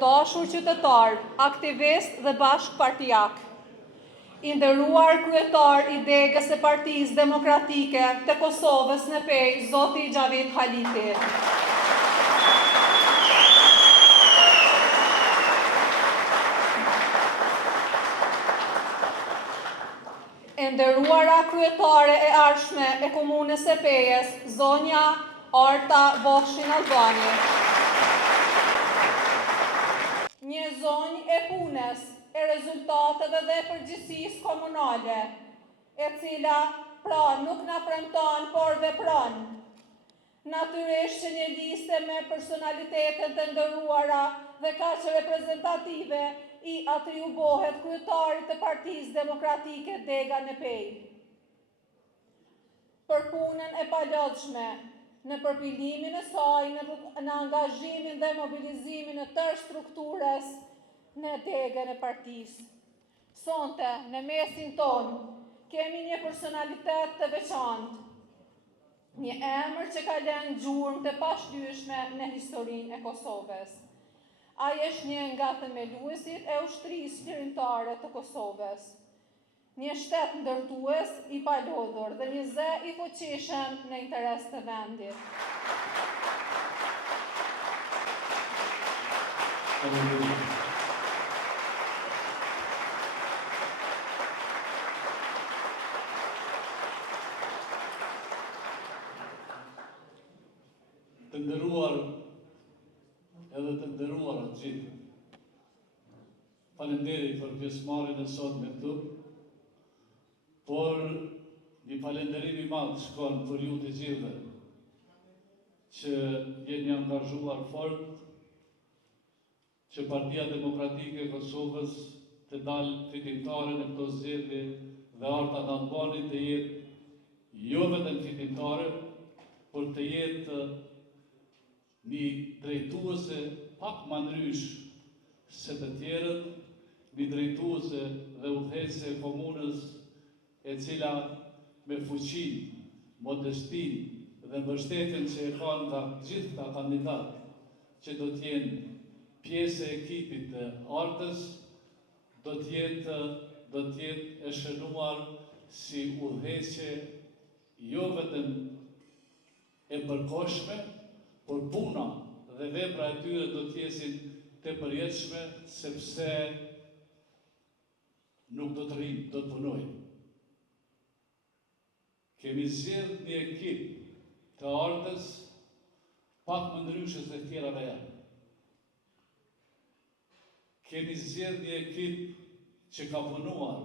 dashur qytetar, aktivist dhe bashkëpartijak, i nderuar kryetar i degës së Partisë Demokratike të Kosovës në Pej, zoti Xhavet Haliti. E nderuara kryetare e arshme e komunës së Pejës, zonja Arta Boshin Albani. Një zonjë e punës, e rezultateve dhe përgjegjësisë komunale, e cila nuk na premton, por vepron. Natyrisht që një liste me personalitete të nderuara dhe kaq reprezentative i atribuohet kryetarit të Partisë Demokratike Dega në Pej. Për punën e palodhshme, në përpilimin e saj, në angazhimin dhe mobilizimin e tërë strukturës në degën e partisë. Sonte, në mesin tonë, kemi një personalitet të veçantë, një emër që ka lënë gjurmë të pashlyeshme në historinë e Kosovës. Ai është një nga themeluesit e ushtrisë lirimtare të Kosovës, një shtet ndërtues i palodhur dhe një zë i fuqishëm në interes të vendit. Të nderuar edhe të nderuara të gjithë. Faleminderit për pjesëmarrjen e sotme këtu, por një falënderim i madh shkon për ju të gjithë që jeni angazhuar fort që Partia Demokratike e Kosovës të dalë fitimtare në këto zgjedhje dhe Arta Albani të jetë jo vetëm fitimtare, por të jetë një drejtuese pak më ndrysh se të tjerët, një drejtuese dhe udhëheqëse e komunës e cila me fuqinë, modestinë dhe mbështetjen që e kanë nga gjithë këta kandidatë që do të jenë pjesë e ekipit të Artës, do të jetë e shënuar si udhëheqëse jo vetëm e përkohshme, por puna dhe vepra e tyre do të jesin të përjetshme, sepse nuk do të rrinë, do të punojnë. Kemi zgjedhur një ekip të Artës pak më ndryshe se të tjerave janë. Kemi zgjedhur një ekip që ka punuar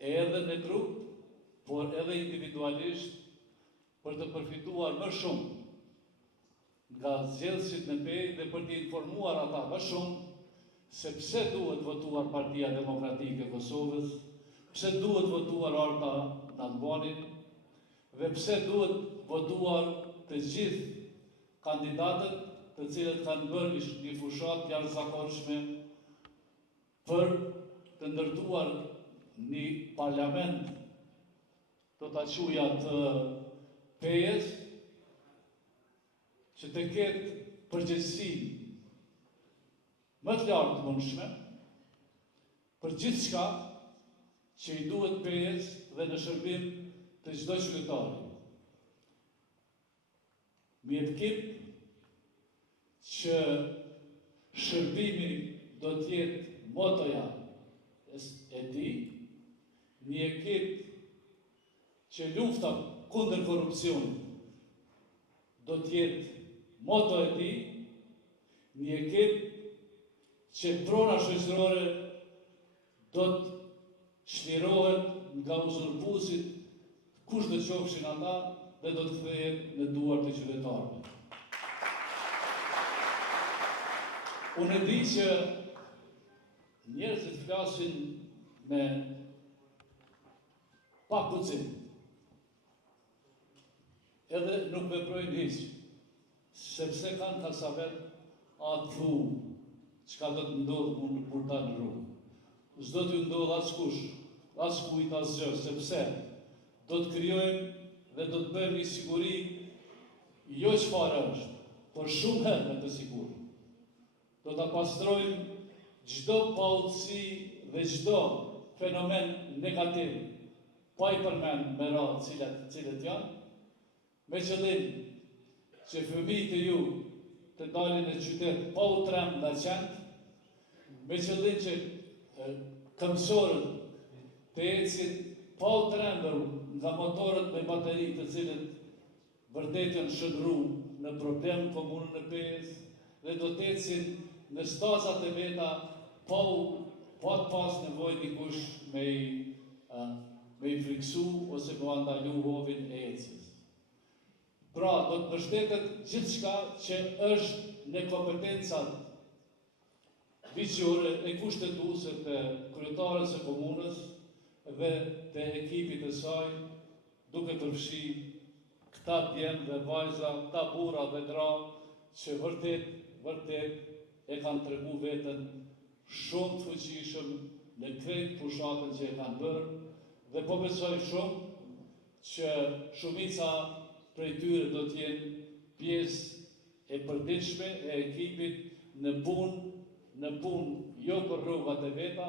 edhe në grup, por edhe individualisht për të përfituar më shumë nga zgjedhësit në Pej dhe për të informuar ata më shumë se pse duhet votuar Partia Demokratike e Kosovës, pse duhet votuar Arta Albani dhe pse duhet votuar të gjithë kandidatët të cilët kanë bërë një fushat jashtëzakonshme për të ndërtuar një parlament do ta quaja të Pejës, që të ketë përgjegjësinë më të lartë të mundshme për gjithçka që i duhet Pejës dhe në shërbim të çdo qytetari. Një ekip që shërbimi do të jetë motoja e tij, një ekip që lufta kundër korrupsionit do të jetë moto e tij, një ekip që prona shoqërore do të çlirohet nga uzurpuesit, kush do qofshin ata, dhe do të kthehet në duart e qytetarëve. Unë e di që njerëzit flasin me pak guxim, edhe nuk veprojnë hiç, sepse kanë kalsavet atë thu, çka do të ndodhë kur ta në rrugë. S'do t'ju ndodhë askush, askujt asgjë, sepse do të krijojmë dhe do të bëjmë një siguri jo çfarë është, por shumë herë më të sigurt. do të pastrojmë çdo pautësi dhe çdo fenomen negativ, pa i përmend me radhë cilët janë, me qëllim që fëmijët e ju të dalin në qytet pa u tremb nga qend, me qëllim që këmsorët të ecin pa u trember nga motorët me bateri të cilët vërtet janë shëndru në problem komunën e Pejës dhe do të ecin në stazat e veta pa të pas nevojë dikush me i friksu ose me ndalu hovin e ecjes. Pra, do të mbështetet gjithçka që është në kompetencat ligjore e kushtetuese të kryetarës së komunës dhe të ekipit të saj, duke përfshi këta djemë dhe vajza, këta burra dhe gra, që vërtet e kanë tregu veten shumë të fuqishëm në krejt pushatën që e kanë bërë, dhe po besoj shumë që shumica prej tyre do të jenë pjesë e përditshme e ekipit në punë jo për rrugat e veta,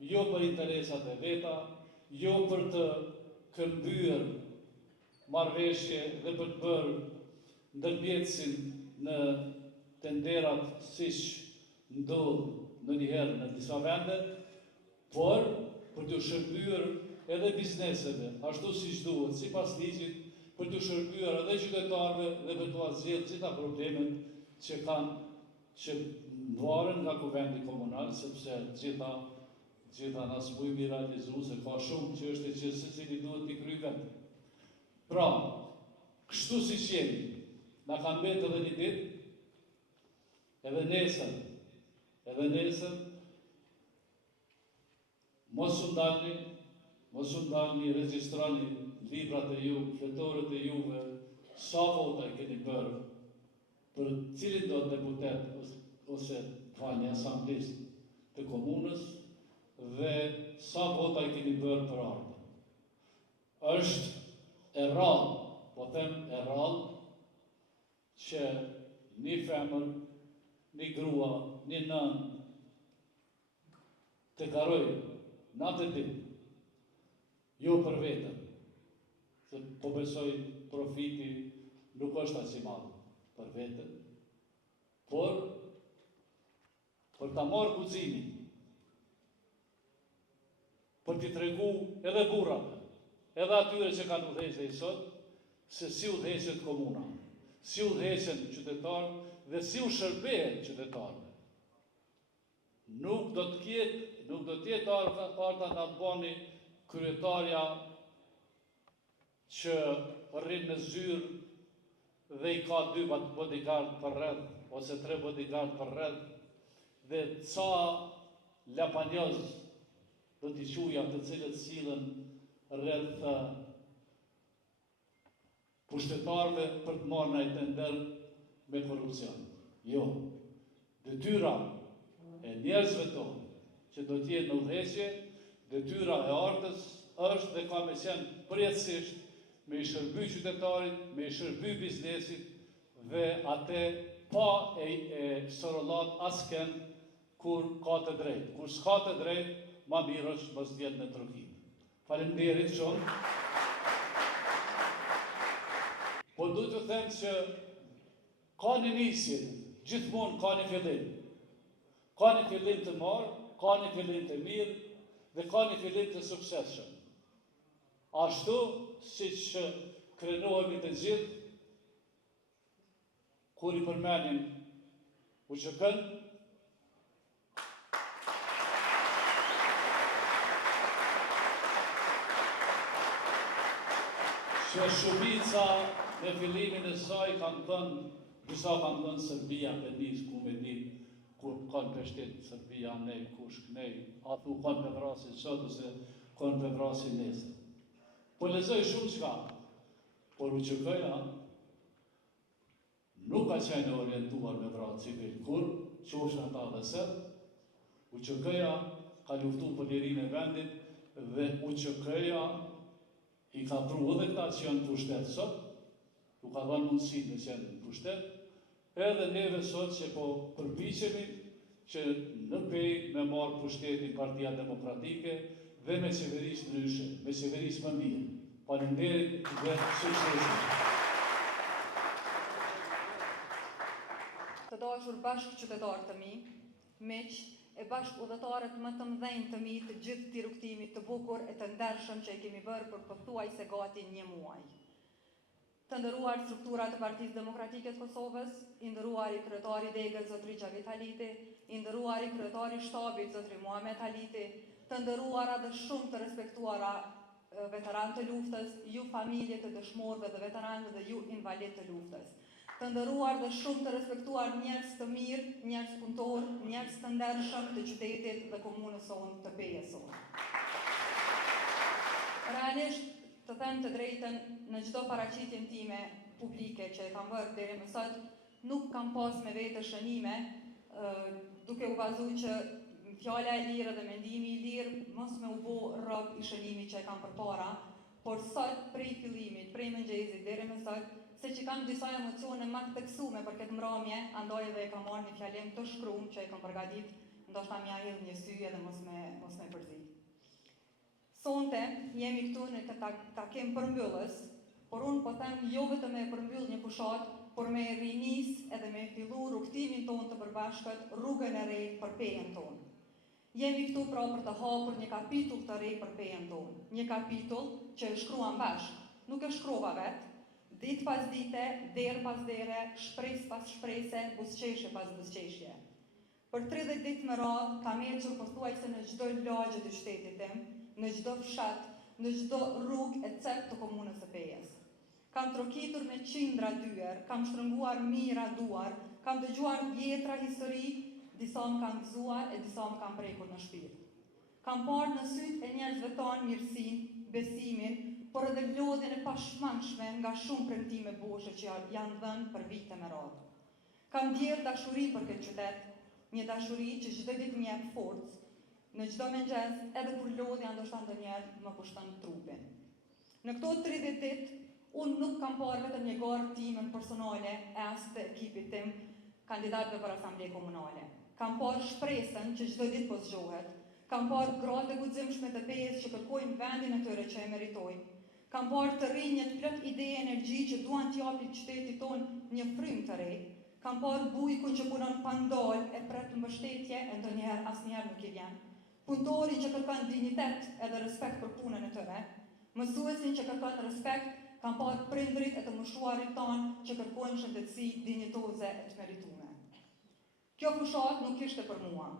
jo për interesat e veta, jo për të këmbyer marrëveshje dhe për të bërë ndërmjetësin në tenderat siç ndodh ndonjëherë në disa vende, por për të shërbyer edhe bizneseve, ashtu siç duhet, sipas ligjit, për të shërbyer edhe qytetarëve dhe për të zgjedhur gjitha problemet që varen nga kuvendi komunal, sepse gjitha na s'mujmë i realizu, se ka shumë që është që secili duhet t'i kryej vetë. Pra, kështu siç jemi, na ka mbetë edhe një ditë, edhe nesër, mos u ndalni, regjistroni librat e ju, fletorët e juve, sa vota keni bërë për cilin do deputet ose asamblist të komunës dhe sa vota keni bërë për ardhmë. Është e rrallë, po them e rrallë, që një femër, një grua, një nënë të karoj natë e ditë, jo për vetën, se po besoj profiti nuk është aq i madh për vetën, por për ta marrë guximin, për t'i tregu edhe burrave, edhe atyre që kanë udhëheqë i sot, se si udhëheqet komuna, si udhëheqen qytetarët dhe si u shërbehet qytetarëve. Nuk do të jetë Arta Nalbani kryetarja që rrin në zyrë dhe i ka 2 bodyguard për rreth, ose 3 bodyguard për rreth, dhe ca lapanjoz do t'i quja të cilët sillen rreth pushtetarëve për të marrë në tender me korrupsion. Jo, detyra e njerëzve tonë që do t'jenë në udhëheqje, detyra e Artës është dhe ka me qenë përjetësisht me i shërby qytetarit, me i shërby biznesit dhe atë pa e sorollat asken kur ka të drejtë. Kur s'ka të drejtë, ma mirë është mos vjet në trokim. Faleminderit shumë. Po du të them që ka një nisje, gjithmonë ka një fillim. Ka një fillim të marë, ka një fillim të mirë dhe ka një fillim të suksesshëm. Ashtu siç krenohemi të gjithë, kur i përmenim UÇK-n, që shumica në fillimin e saj kanë thënë, disa kanë thënë Serbia Penis, ku me ditë, kur kanë peshtet Serbia, nej, kush, nej, a thu kanë me vrasin sot, ose kanë me vrasin nesër. Po lexoj shumë çka, por UÇK-ja nuk ka qenë orientuar me vrasë civil, kur qofshin ata dhe sër, UÇK-ja ka luftu për lirinë e vendit dhe UÇK-ja i ka pru edhe këta që janë pushtet sot, u ka dhënë mundësi me qenë në pushtet, edhe neve sot që po përpiqemi që në pej me marë pushtetin Partia Demokratike dhe me qeverisë ndryshe, me qeverisë më mirë. Faleminderit dhe suksesit. Të dashur bashkë qytetarë të mi, miq, e bashkë udhëtarët më të mdhenjë të mi të gjithë këtij rrugtimi të bukur e të ndershëm që e kemi bërë për pothuajse gati 1 muaj. Të nderuar struktura të Partisë Demokratike të Kosovës, i nderuari kryetari i Degës zotri Xhavit Haliti, i nderuari kryetari i shtabit zotri Muhamet Haliti, të nderuara dhe shumë të respektuara veteranë të luftës, ju familje të dëshmorëve dhe veteranëve dhe ju invalid të luftës. Të nderuar dhe shumë të respektuar njerëz të mirë, njerëz punëtor, njerëz të ndershëm të qytetit dhe komunës sonë të Pejës sonë. Realisht, të them të drejtën, në çdo paraqitjen time publike që e kam bërë deri më sot, nuk kam pas me vete shënime, duke u bazuar që fjala e lirë dhe mendimi i lirë mos me u bë rob i shënimit që e kam përpara, por sot prej fillimit, prej mëngjesit deri më sot, se që kam disa emocione më të theksuar për këtë mbrëmje, andaj edhe e kam marrë një fjalim të shkruar që e kam përgatit, ndoshta m'ja hidh një sy edhe mos me përzit. Sonte jemi këtu në këtë takim përmbyllës, por unë po them jo vetëm me përmbyll një fushat, por me rinis edhe me fillu rrugtimin tonë të përbashkët, rrugën e re për Pejën tonë. Jemi këtu pra për të hapur një kapitull të re për Pejën tonë, një kapitull që e shkruam bashkë, nuk e shkrova vetë, ditë pas dite, derë pas dere, shpresë pas shprese, buzëqeshje pas buzëqeshje. Për 30 ditë më radhë, kam ecur pothuajse në çdo lagje të qytetit tim, në çdo fshat, në çdo rrugë e cep të komunës së Pejës. Kam trokitur me qindra dyer, kam shtrënguar mira duar, kam dëgjuar vjetra histori, disa më kanë gëzuar e disa më kanë prekur në shpirt. Kam parë në sytë e njerëzve tonë mirësinë, besimin, por edhe lodhjen e pashmangshme nga shumë premtime boshe që janë dhënë për vite me radhë. Kam ndjerë dashuri për këtë qytet, një dashuri që çdo ditë më jep forcë, në çdo mëngjes, edhe kur lodhja ndoshta ndonjëherë më pushton trupin. Në këto 30 ditë, unë nuk kam parë vetëm një garë time personale e as të ekipit tim, kandidatëve për asamble komunale. Kam parë shpresën që çdo ditë po zgjohet, kam parë gratë e guximshme të Pejës që kërkojnë vendin e tyre që e meritojnë. Kam parë të rinjët plot ide e energji që duan t'japin qytetit tonë një frymë të re. Kam parë bujkun që punon pa ndalë e pret mbështetje e ndonjëherë asnjëherë nuk i vjen. Punëtorin që kërkon dinjitet edhe respekt për punën e tyre. Mësuesin që kërkon respekt, kam parë prindrit e të moshuarit tanë që kërkojnë shëndetësi dinjitoze e të meritume. Kjo fushat nuk ishte për mua.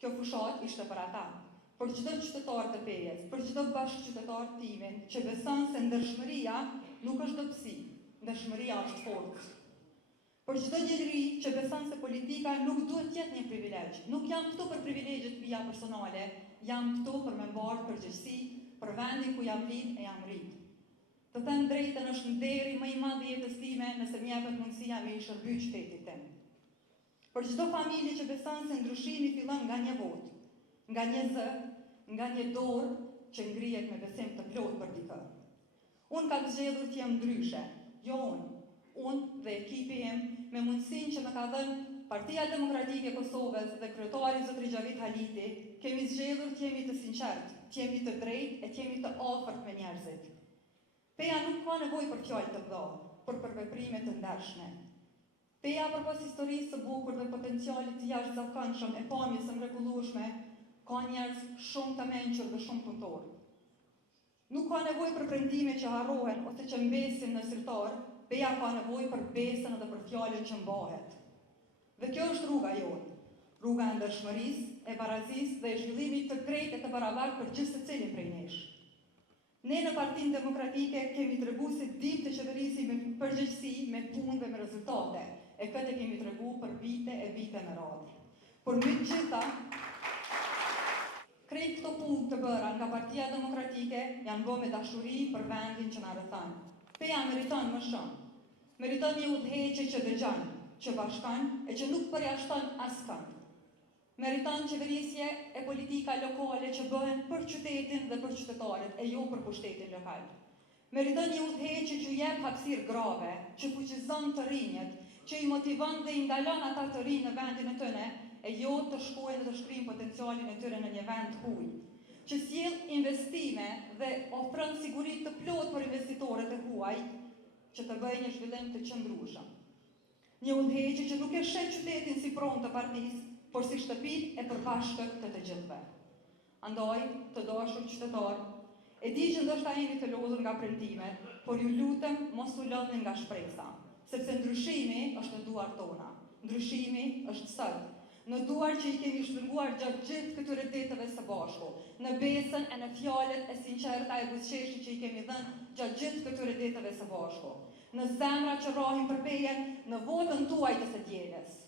Kjo fushat ishte për ata. Për çdo qytetar të Pejës, për çdo bashkëqytetar timin që beson se ndershmëria nuk është dobësi, ndershmëria është forcë. Për çdo njeri që beson se politika nuk duhet të jetë një privilegj, nuk jam këtu për privilegjet mia personale, jam këtu për me mbarë përgjegjësi për vendin ku jam lind e jam rrit. Të them drejtën, është nderi më i madh i jetës time nëse më japet mundësia me i shërbyer qytetit tim. Për çdo familje që beson se ndryshimi fillon nga një votë, nga një zë, nga një dorë që ngrihet me besim të plotë për dikë. Unë kam zgjedhur të jem ndryshe, jo unë dhe ekipi im me mundësinë që më ka dhënë Partia Demokratike e Kosovës dhe kryetari zotri Xhavit Haliti, kemi zgjedhur të jemi të sinqertë, të jemi të drejtë e të jemi të afërt me njerëzit. Peja nuk ka nevojë për fjalë të mëdha, por për veprime të ndershme. Peja përpas historisë së bukur dhe potencialit të jashtëzakonshëm e pamjes së mrekullueshme, ka njerëz shumë të mençur dhe shumë punëtor. Nuk ka nevojë për premtime që harrohen ose që mbesin në sirtar, Peja ka nevojë për besën dhe për fjalën që mbahet. Dhe kjo është rruga jonë, rruga e ndershmërisë, e barazisë dhe e zhvillimit të drejtë e të barabartë për gjithë secilin prej nesh. Ne në Partinë Demokratike kemi treguar se dimë të qeverisim me përgjegjësi, me punë dhe me rezultate, e këtë kemi treguar për vite e vite me radhë. Por mbi të gjitha, krejt këto punë të bëra nga Partia Demokratike janë bërë me dashuri për vendin që na rrethon. Peja meriton më shumë. Meriton një udhëheqje që dëgjon, që bashkon e që nuk përjashton askënd. Meriton qeverisje e politika lokale që bëhen për qytetin dhe për qytetarët e jo për pushtetin lokal. Meriton një udhëheqje që jep hapësirë grave, që fuqizon të rinjët, që i motivon dhe i ndalon ata të rinë në vendin e tyre e jo të shkojnë dhe të shkrijnë potencialin e tyre në një vend huaj, që sjell investime dhe ofron siguri të plot për investitorët e huaj, që të bëjnë një zhvillim të qëndrueshëm. Një udhëheqje që nuk e shet qytetin si pronë të partisë, por si shtëpinë e përbashkët të gjithëve. Andaj, të dashur qytetarë, e di që ndoshta jeni të lodhur nga premtimet, por ju lutem mos u lodhni nga shpresa, sepse ndryshimi është në duart tona. Ndryshimi është sot, në duar që i kemi shtrënguar gjatë gjithë këtyre ditëve së bashku, në besën e në fjalët e sinqerta e buzëqeshit që i kemi dhënë gjatë gjithë këtyre ditëve së bashku, në zemra që rrohin për pejen, në votën tuaj të së dielës.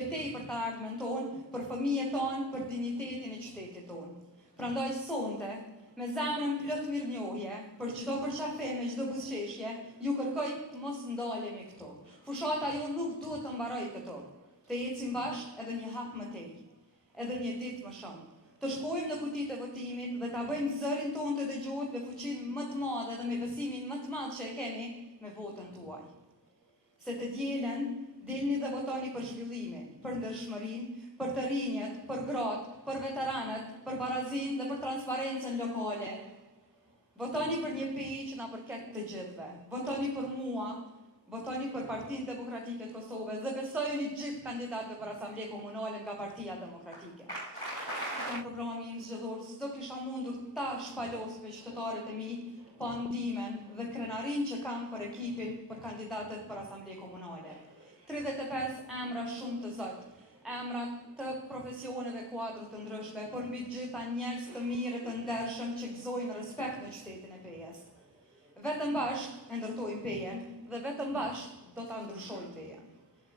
Betej për të ardhmen tonë, për fëmijët tonë, për dignitetin e qytetit tonë. Prandaj sonte, me zemrën plot mirënjohje, për çdo përqafe me çdo buzëqeshje, ju kërkoj mos ndalemi këtu. Fushata ju nuk duhet të mbaroj këtu. Të ecim bashkë edhe një hap më tej, edhe një ditë më shumë. Të shkojmë në kutitë e votimit dhe ta bëjmë zërin tonë të dëgjohet me fuqinë më të madhe dhe me besimin më të madh që e kemi me votën tuaj. Se të dielën dilni dhe votoni për zhvillimin, për ndershmërinë, për të rinjët, për gratë, për veteranët, për barazinë dhe për transparencën lokale. Votoni për një pejë që na përket të gjithëve. Votoni për mua, votoni për Partinë Demokratike të Kosovës dhe besojeni gjithë kandidatëve për Asambleë Komunale nga Partia Demokratike. Në programin im zgjedhor s'do kisha mundur ta shpalos me qytetarët e mi pa ndimen dhe krenarin që kam për ekipin për kandidatët për Asambleë Komunale. 35 emra shumë të zot, emra të profesioneve kuadrë të ndryshme, por mbi gjitha njerëz të mirë të ndershëm që gëzojnë respekt në qytetin e Pejës. Vetëm bashkë e ndërtojmë Pejen dhe vetëm bashkë do ta ndryshojmë Pejen.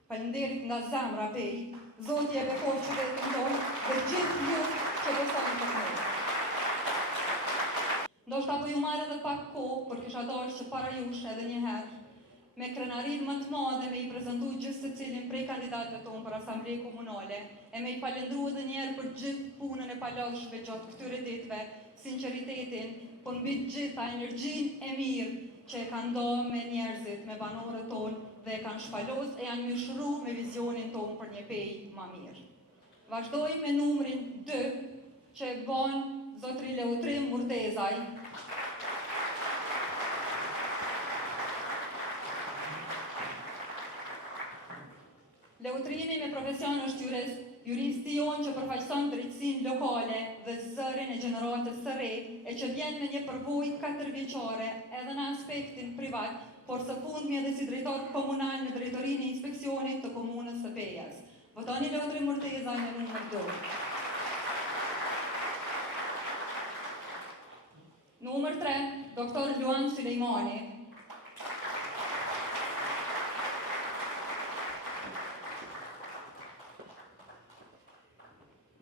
Faleminderit nga zemra Pej, Zoti e bekoj qytetin tonë dhe gjithë ju që besoni të ne. Ndoshta po ju marrë edhe pak kohë, por kisha dashur që para jush edhe një herë me krenarin më të madhe me i prezentu gjithë se cilin prej kandidatëve tonë për Asambleë Komunale e me i falendru edhe njerë për gjithë punën e palashve gjatë këtyre ditëve, sinceritetin, po mbi gjitha energjin e mirë që e kanë do me njerëzit, me banorët tonë dhe e kanë shpalos e janë mishru me vizionin tonë për një pejë ma mirë. Vazhdoj me numrin 2 që e banë Zotri Leutrim Murtezaj. Leutrimi me profesion është juristi jonë që përfaqëson drejtësinë lokale dhe zërin e gjeneratës së re, e që vjen me një përvojë 4 vjeçare edhe në aspektin privat, por së fundmi edhe si drejtor komunal në drejtorinë e inspeksionit të komunës së Pejës. Votoni Leutrim Murtezaj në numër 2. Numër 3, Dr. Luan Sulejmani.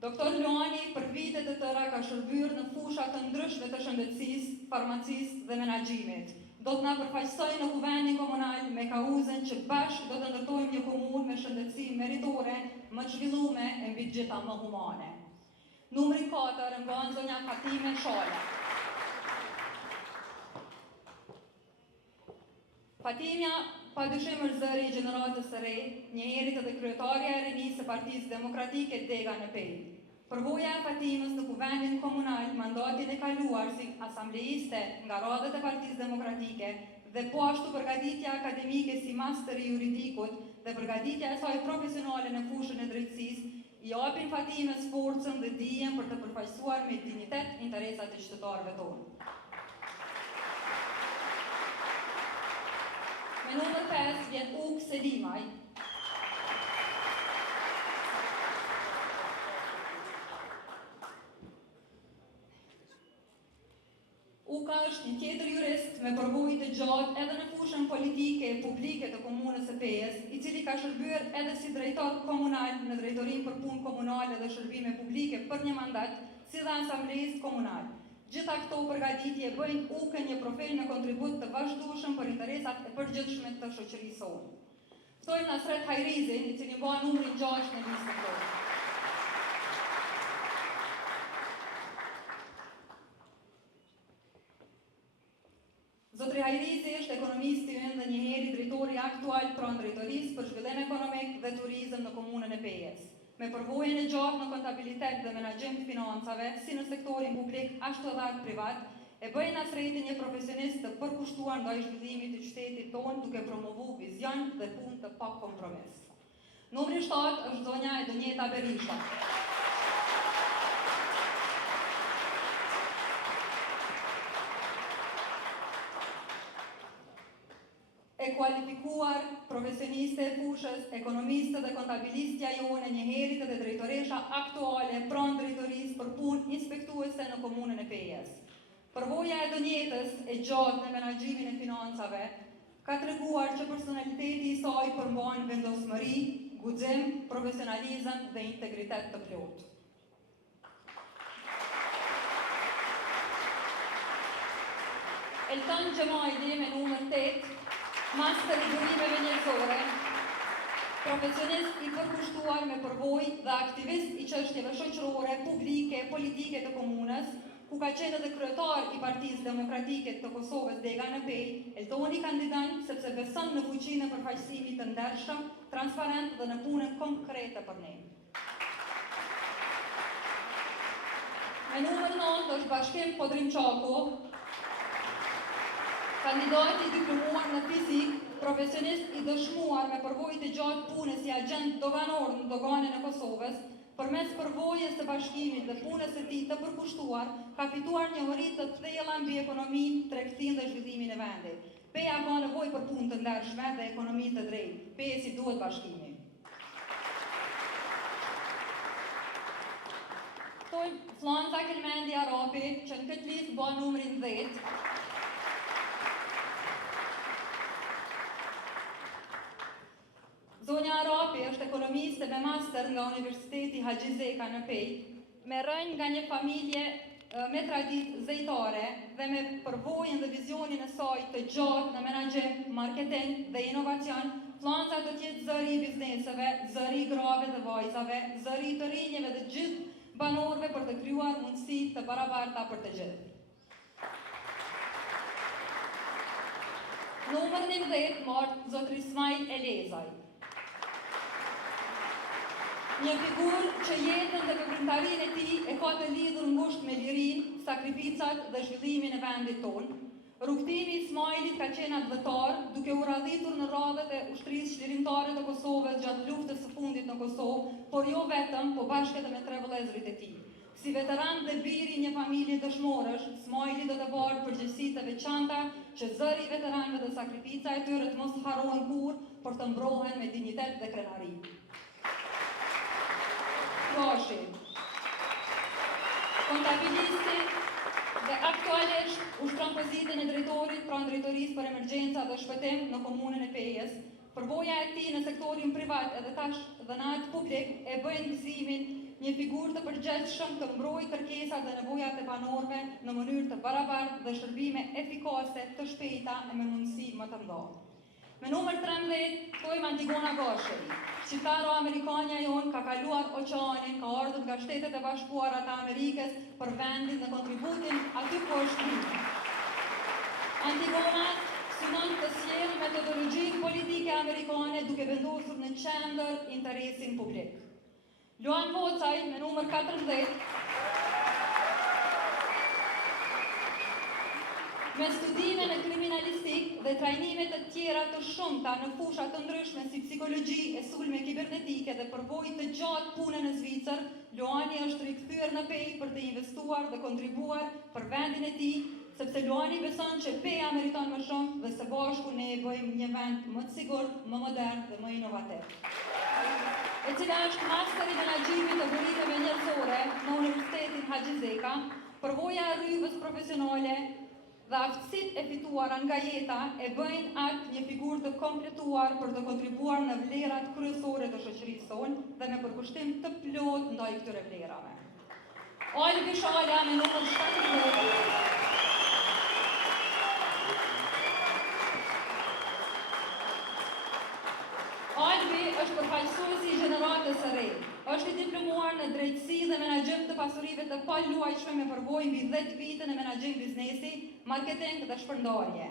Doktor Luani për vitet e tëra ka shërbyer në fusha të ndryshme të shëndetësisë, farmacisë dhe menaxhimit. Do të na përfaqësojë në Kuvendin Komunal me kauzën që bashkë do të ndërtojmë një komunë me shëndetësi meritore, më të zhvilluar e mbi të gjitha më humane. Numri 4 mban zonja Fatime Shala. Fatimja padyshim është zëri i gjeneratës së re, njëherët edhe kryetarja e rinisë së Partisë Demokratike Dega në Pejë. Përvoja e Fatimës në Kuvendin Komunal, mandatin e kaluar si asambleiste nga radhët e Partisë Demokratike dhe po ashtu përgatitja akademike si master i juridikut dhe përgatitja e saj profesionale në fushën e drejtësisë, i japin Fatimës forcën dhe dijen për të përfaqësuar me dignitet interesat e qytetarëve tonë. Me numër 5 vjen Uk Selimaj. Uka është një tjetër jurist me përvojë të gjatë edhe në fushën politike e publike të komunës së Pejës, i cili ka shërbyer edhe si drejtor komunal në drejtorinë për punë komunale dhe shërbime publike për një mandat, si dhe asambleist komunal. Gjitha këto përgatitje bëjnë Ukën një profil në kontribut të vazhdueshëm për interesat e përgjithshme të shoqërisë sonë. Ftoj Nasret Hajrizin, i cili mban numrin 6 në listën tonë. Zotri Hajrizi është ekonomisti ynë dhe njëherë drejtori aktual pranë drejtorisë për zhvillim ekonomik dhe turizëm në komunën e Pejes. Me përvojën e gjatë në kontabilitet dhe menaxhim të financave, si në sektorin publik, ashtu edhe privat, e bëjnë Asreti një profesionist të përkushtuar ndaj zhvillimit të qytetit tonë duke promovu vizion dhe punë të pa kompromis. Numri 7 është zonja Edonjeta Berisha. E kualifikuar, profesioniste e fushës, ekonomiste dhe kontabilistja jone, njëherit dhe drejtoresha aktuale pranë drejtorisë për punë inspektuese në komunën e Pejes. Përvoja e Edonjetës e gjatë në menaxhimin e financave ka treguar që personaliteti i saj përmban vendosmëri, guxim, profesionalizëm dhe integritet të plotë. Elton Gjemajdi me numër 8, master i burimeve njerëzore, profesionist i përkushtuar me përvojë dhe aktivist i çështjeve shoqërore, publike, politike të komunës, ku ka qenë edhe kryetar i Partisë Demokratike të Kosovës Dega në Pej, Eltoni kandidan sepse beson në fuqinë e përfaqësimit të ndershëm, transparent dhe në punën konkrete për ne. Me numër 9 është Bashkim Podrim Qako, kandidat i diplomuar në fizik, profesionist i dëshmuar me përvojë të gjatë punës si agent doganor në doganën e Kosovës, përmes përvojës së bashkimit dhe punës së tij të përkushtuar, ka fituar njohuri të thella mbi ekonominë, tregtinë dhe zhvillimin e vendit. Peja ka nevojë për punë të ndershme dhe ekonomi të drejtë. Pejesi duhet bashkimi. Flanza Kelmendi Arapi, që në këtë listë bën numrin 10. Zonja Arapi është ekonomiste me master nga Universiteti Haxhi Zeka në Pej, me rënjë nga një familje me traditë zejtare dhe me përvojën dhe vizionin e saj të gjatë në menaxhim, marketing dhe inovacion, Flanza do të jetë zëri i bizneseve, zëri i grave dhe vajzave, zëri i të rinjeve dhe gjithë banorëve për të krijuar mundësi të barabarta për të gjithë. Numër 11 mort Zotri Ismail Elezaj. Një figurë që jetën dhe veprimtarinë e tij e ka të lidhur ngushtë me lirinë, sakrificat dhe zhvillimin e vendit tonë. Rrugtimi i Ismailit ka qenë advëtar, duke u radhitur në radhët e ushtrisë çlirimtare të Kosovës gjatë luftës së fundit në Kosovë, por jo vetëm, po bashkë edhe me 3 vëllezërit e tij. Si veteran dhe biri i një familje dëshmorësh, Ismaili do të barë përgjegjësi të veçanta që zëri i veteranëve dhe sakrifica e tyre të mos harrohen kurrë, por të mbrohen me dinjitet dhe krenari. Gashi, kontabilisti dhe aktualisht ushtron pozitën e drejtorit pranë drejtorisë për emergjenca dhe shpëtim në komunën e Pejes. Përvoja e tij në sektorin privat edhe tash dhe në atë publik e bëjnë gëzimin një figurë të përgjithshëm të mbrojë kërkesat dhe nevojat e banorëve në mënyrë të barabartë dhe shërbime efikase, të shpejta e me mundësi më të mëdha. Me numër 13, tojmë Antigona Gashi. Shqiptaro-amerikanja jonë ka kaluar oqeanin, ka ardhur nga Shtetet e Bashkuara të Amerikës për vendin dhe kontributin aty ku është rritur. Antigona synon të sjellë metodologjinë politike amerikane duke vendosur në qendër interesin publik. Luan Vocaj me numër 14, me studime në kriminalistik dhe trajnime të tjera të shumta në fusha të ndryshme si psikologji e sulme kibernetike dhe përvojë të gjatë punën në Zvicër, Luani është rikthyer në Pej për të investuar dhe kontribuar për vendin e tij, sepse Luani beson që Peja meriton më shumë dhe së bashku ne e bëjmë një vend më të sigurt, më modern dhe më inovativ. E cila është master i menaxhimit të burimeve njerëzore në Universitetin Haxhi Zeka, përvoja e rryvës profesionale dhe aftësitë e fituara nga jeta e bëjnë atë një figurë të kompletuar për të kontribuar në vlerat kryesore të shoqërisë tonë dhe me përkushtim të plotë ndaj këtyre vlerave. Olbi Shala me numër 17. Olbi është përfaqësuesi i gjeneratës së re. Është i diplomuar në drejtësi dhe menaxhim të pasurive të paluajtshme me përvojë mbi 10 vite në menaxhim biznesi, marketing dhe shpërndarje.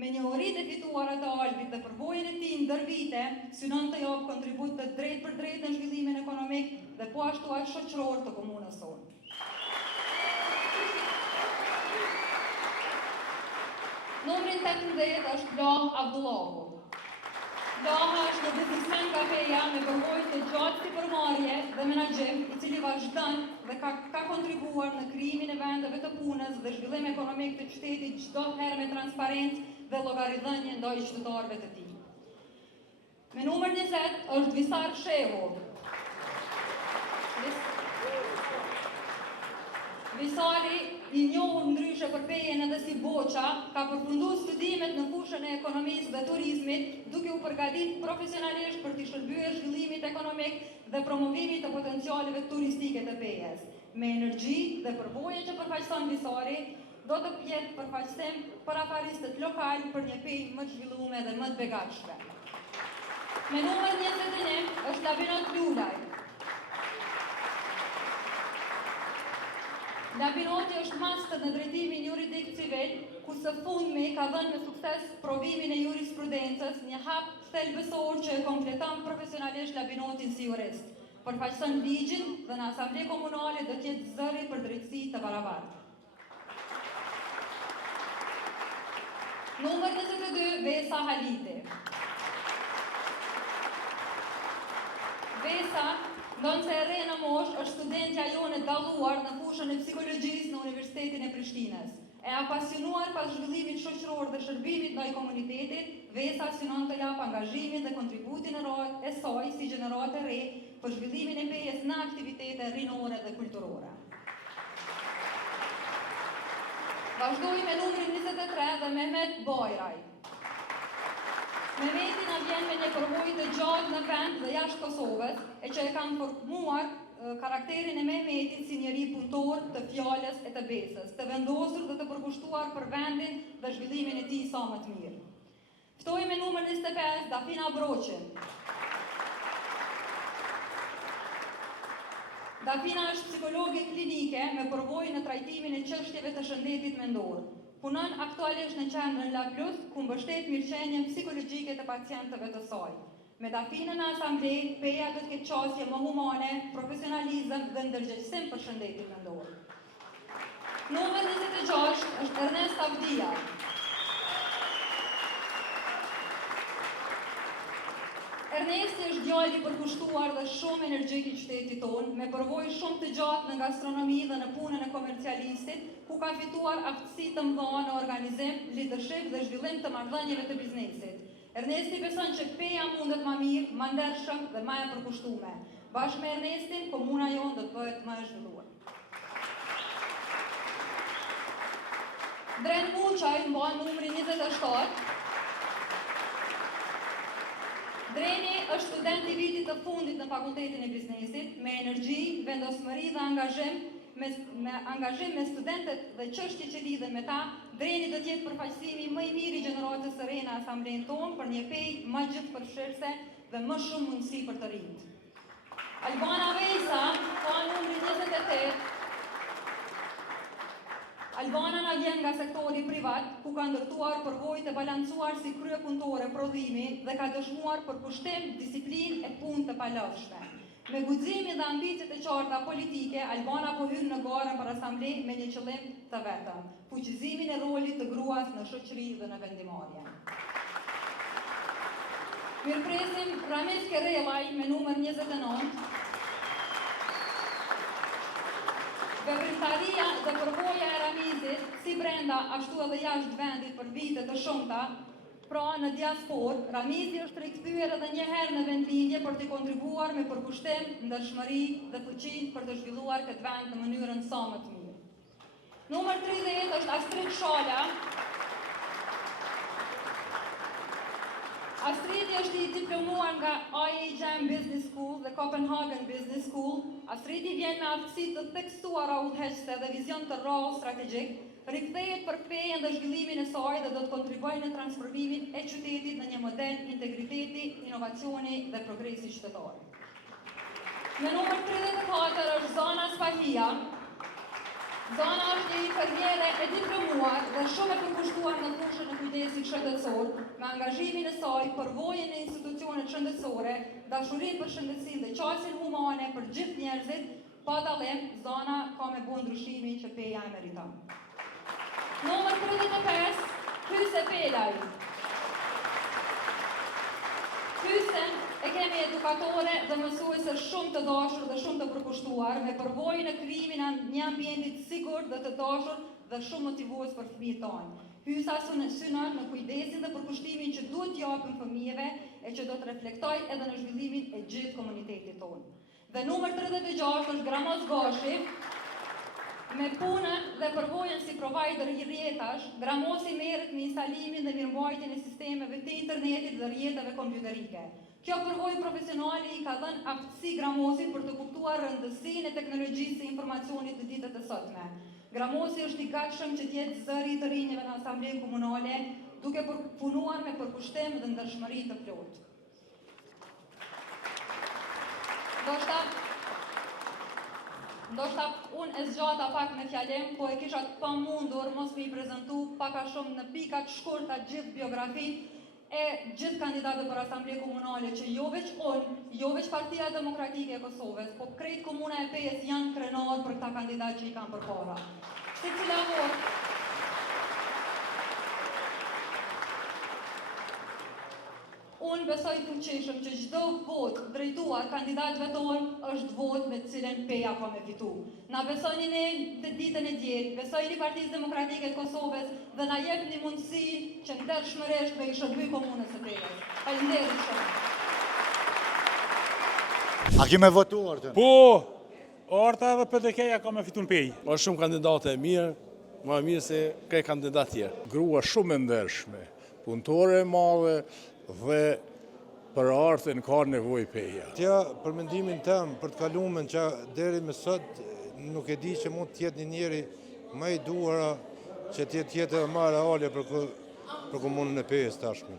Me njohuritë e fituara të Albit dhe përvojën e tij ndër vite, synon të japë kontribut të drejtë për drejtë në zhvillimin ekonomik dhe po ashtu aq shoqëror të komunës sonë. Numri 18 është Blah Abdullahu. Blaha është një biznesmen kafeja me përvojë të gjatë sipërmarrje dhe menaxhim, i cili vazhdon dhe ka kontribuar në krijimin e vendeve të punës dhe zhvillim ekonomik të qytetit çdo herë me transparencë dhe llogaridhënie ndaj qytetarëve të tij. Me numër 20 është Visar Shehu. Visari, i njohur ndryshe për pejen edhe si Boqa, ka përfunduar studimet në fushën e ekonomisë dhe turizmit, duke u përgatitur profesionalisht për të shërbyer zhvillimit ekonomik dhe promovimit të potencialeve turistike të pejes. Me energji dhe përvojën që përfaqëson Visari, do të jetë përfaqësim për afaristët lokal për një pejë më të zhvilluar dhe më të begatshme. Me numër 21 është Labinot Lulaj. Labinoti është master në drejtimin juridik civil, ku së fundmi ka dhënë me sukses provimin e jurisprudencës, një hap thelbësor që e kompleton profesionalisht Labinotin si jurist. Përfaqëson ligjin dhe në asamble komunale do të jetë zëri për drejtësi të barabartë. Numër 22, Vesa Haliti. Vesa, ndonë se e re në mosh, është studentja jone dalluar në fushën e psikologjisë në Universitetin e Prishtinës. E apasionuar pas zhvillimit shoqëror dhe shërbimit ndaj komunitetit, Vesa synon të jap angazhimin dhe kontributin e saj si gjenerat e re për zhvillimin e pejes në aktivitete rinore dhe kulturore. Vazhdoj me numrin 23 dhe Mehmet Bajraj. Mehmeti na vjen me një përvojë të gjatë në vend dhe jashtë Kosovës, e që e kanë formuar karakterin e Mehmetit si njeri punëtor të fjalës e të besës, të vendosur dhe të përkushtuar për vendin dhe zhvillimin e tij sa më të mirë. Ftoj me numër 25 Dafina Broqin. Dafina është psikologe klinike me përvojë në trajtimin e çështjeve të shëndetit mendor. Punon aktualisht në qendrën La Plus, ku mbështet mirëqenien psikologjike të pacientëve të saj. Me Dafinën në asamble, peja do të ketë qasje më humane, profesionalizëm dhe ndërgjegjësim për shëndetin mendor. Numër 26 është Ernest Avdia. Ernesti është djali i përkushtuar dhe shumë energjik i qytetit tonë, me përvojë shumë të gjatë në gastronomi dhe në punën e komercialistit, ku ka fituar aftësi të mëdha në organizim, leadership dhe zhvillim të marrëdhënieve të biznesit. Ernesti beson që peja mundet më mirë, më ndershëm dhe më e përkushtuar. Bashkë me Ernestin, komuna jonë do të bëhet më e zhvilluar. Dren Muçaj mban numrin 27. Dreni është student i vitit të fundit në Fakultetin e Biznesit, me energji, vendosmëri dhe angazhim me studentët dhe çështje që lidhen me ta. Dreni do të jetë përfaqësimi më i mirë i gjeneratës së re në asamblen tonë për një pejë më gjithëpërfshirëse dhe më shumë mundësi për të rinjt. Albana Vesa ka numrin 28. Albana na vjen nga sektori privat, ku ka ndërtuar përvojë të balancuar si kryepunëtore prodhimi dhe ka dëshmuar përkushtim, disiplinë e punë të palafshme. Me guximin dhe ambicet e qarta politike, Albana po hyn në garën për asamble me një qëllim të vetëm: fuqizimin e rolit të gruas në shoqëri dhe në vendimarrje. Mirpresim Ramiz Kerellaj me numër 29. Veprimtaria dhe përvoja e Ramizit, si brenda ashtu edhe jashtë vendit për vite të shumta, pra në diasporë, Ramizi është rikthyer edhe një herë në vendlindje për të kontribuar me përkushtim, ndershmëri dhe fuqi për të zhvilluar këtë vend në mënyrën sa më të mirë. Numër 30 është Astrid Shala. Astridi është i diplomuar nga IHM Business School dhe Copenhagen Business School. Astridi vjen me aftësi të theksuara udhëheqëse dhe vizion të rrallë strategjik, rikthehet për pejen dhe zhvillimin e saj dhe do të kontribuojë në transformimin e qytetit në një model integriteti, inovacioni dhe progresi qytetar. Me numër 34 është Zana Spahia. Zana është një infermiere e diplomuar dhe shumë e përkushtuar në fushën e kujdesit shëndetësor, me angazhimin e saj, përvojën e institucionet shëndetësore, dashurinë për shëndetësinë dhe qasjen humane për gjithë njerëzit, pa dallim, Zana ka me bu ndryshimin që peja e meriton. Numër 35, Hyse Pelaj. Hysen e kemi edukatore dhe mësuese shumë të dashur dhe shumë të përkushtuar, me përvojën e krijimin një ambientit sigurt dhe të dashur dhe shumë motivues për fëmijët tonë. Hysa synon në kujdesin dhe përkushtimin që duhet japim fëmijëve e që do të reflektoj edhe në zhvillimin e gjithë komunitetit tonë. Dhe numër 36 është Gramos Gashi. Me punën dhe përvojën si provider i rrjetash, Gramosi merret me instalimin dhe mirëmbajtjen e sistemeve të internetit dhe rrjeteve kompjuterike. Kjo përvojë profesionale i ka dhënë aftësi Gramosit për të kuptuar rëndësinë e teknologjisë së informacionit në ditët e sotme. Gramosi është i gatshëm që të jetë zëri i të rinjve në asamblenë komunale, duke punuar me përkushtim dhe ndershmëri të plotë. Ndoshta unë e zgjata pak me fjalem, po e kisha të pamundur mos me i prezentu pak a shumë në pikat shkurta gjithë biografinë e gjithë kandidatëve për Asamblenë Komunale që jo veç unë, jo veç Partia Demokratike e Kosovës, po krejt Komuna e Pejës janë krenar për këta kandidatë që i kanë përpara. Unë besoj fuqishëm që çdo votë drejtuar kandidatëve tonë është votë me të cilën peja ka me fitu. Na besoni ne të ditën e djetë, besojni Partisë Demokratike të Kosovës dhe na jepni mundësi që ndershmërisht me i shërby komunës së Pejës. Faleminderit shumë. A ki me votu Ortën? Po, Orta dhe PDK-ja ka me fitu në pejë. Është shumë kandidate e mirë, më mirë se krej kandidat tjerë. Grua shumë e ndershme, punëtore e madhe dhe për artën ka nevojë peja. Tja, për mendimin tem, për të kalumen që deri me sot, nuk e di që mund të jetë një njeri më i duhura që të jetë edhe më reale për komunën e Pejës tashme.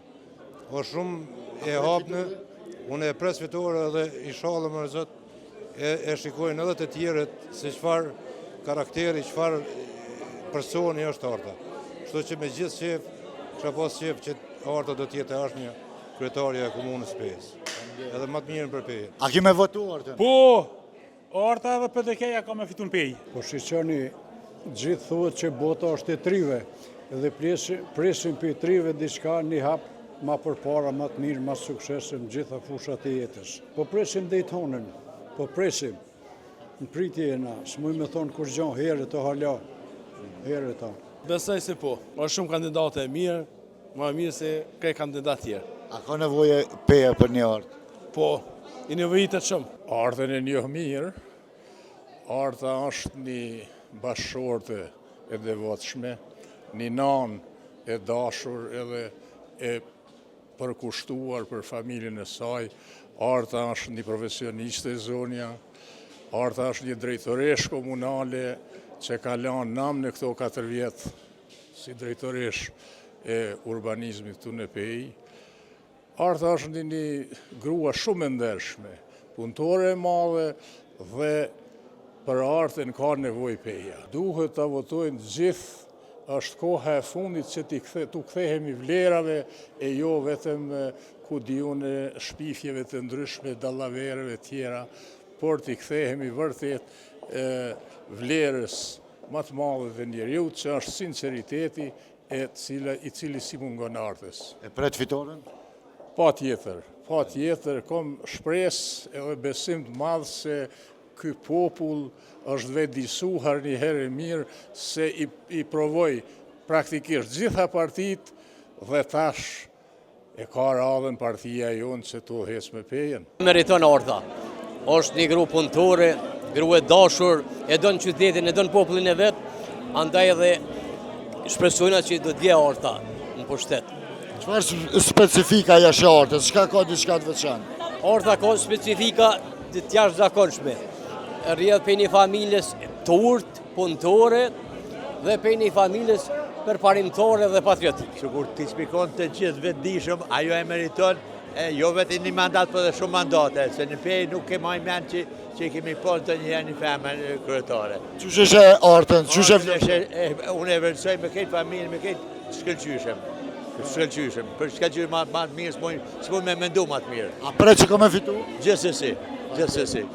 O shumë e hapnë, unë e pres fitore dhe i shalë më rëzot e shikojnë edhe të tjerët se qëfar karakteri, qëfar personi është Orta. Kështu që me gjithë qef, që pas qef që Orta do tjetë ashnja kryetarja e komunës Pejës. Edhe më të mirën për Pejë. A ki me votu Ortën? Po, Orta dhe PDK-ja ka me fitu në pejë. Po shiqoni, gjithë thuhet që bota është e trive, edhe presim për i trive diçka një hap ma përpara, ma të mirë, ma suksesëm gjitha fushat e jetës. Po presim Daytonën, po presim. Në pritje e na, s'muj me thonë kur gjon herë të hala, herë ta. Besoj se po, është shumë kandidate e mirë, më mirë se krej kandidat tjerë. A ka nevoje peja për një Ortë? Po, i nevojitet shumë. Artën e njoh mirë, Arta është një bashkëshorte e devotshme, një nanë e dashur edhe e përkushtuar për familjen e saj. Arta është një profesioniste e zonja, Arta është një drejtoresh komunale që ka lanë namë në këto 4 vjetë si drejtoresh e urbanizmit të në Pejë. Arta është një grua shumë e ndershme, punëtore e madhe dhe për artën ka nevojë peja. Duhet të votojnë gjithë, është koha e fundit që t'u kthehemi vlerave e jo vetëm ku diune shpifjeve të ndryshme, dallavereve tjera, por t'i kthehemi vërtet vlerës më të madhe dhe njeriut që është sinceriteti i cili si mungon artës. E pret fitoren? Pa tjetër, kom shpresë edhe besim të madhë se ky popull është vetëdijsuar një herë mirë se i provoj praktikisht gjitha partit dhe tash e ka radhën partia jonë që tu hes me pejen. Meriton Orta, është një gru punëtore, gru e dashur, e don qytetin, e don popullin e vetë, andaj edhe shpresojna që do t'je Orta në pushtet. Çfarë specifika jashtë Ortës? Çka ka diçka të veçantë? Orta ka specifika të jashtëzakonshme. Rrjedh prej një familjes të urtë, punëtore dhe prej një familjes përparimtore dhe patriotike. Sigur t'i spikon të gjithë vetëdijshëm, ajo e meriton, jo vetë një mandat, por edhe shumë mandate, se në Pejë nuk ke maj men që që i kemi po të një femën kryetare. Qysh është artën, qysh e Unë e vërësoj me këtë familje, me këtë shkëllqyshëm. Për shkëllqyshëm ma të mirë, s'mon me mendu ma të mirë. A pre që ka me fitu? Gjithsesi.